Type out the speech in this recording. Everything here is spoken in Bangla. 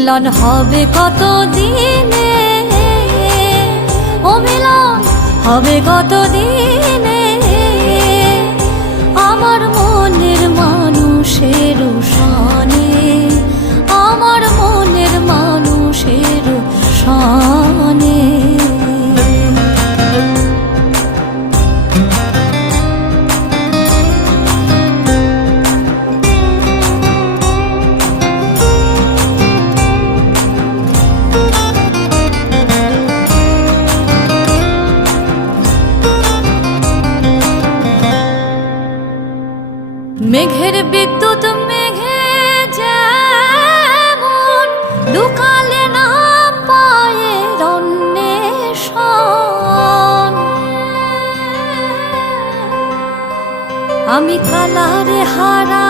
মিলন হবে কত দিনে, ও মিলন হবে কত দিনে, আমার মনের মানুষের সনে, আমার মনের মানুষের সনে। মেঘের বিদ্যুৎ মেঘে যেমন লুকালে না পায়ের অন্বেষণ, আমি কালারে হারা